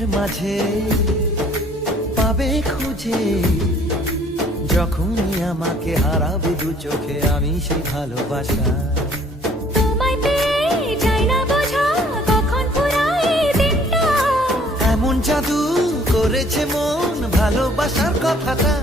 মনের মাঝে পাবে খুঁজে, যখনই আমাকে হারাবে দু চোখে আমি সেই ভালোবাসা। তোমায় পেয়ে যাই না বোঝা কখন ফুরায় দিনটা। এমন জাদু করেছে মন ভালোবাসার কথাটা।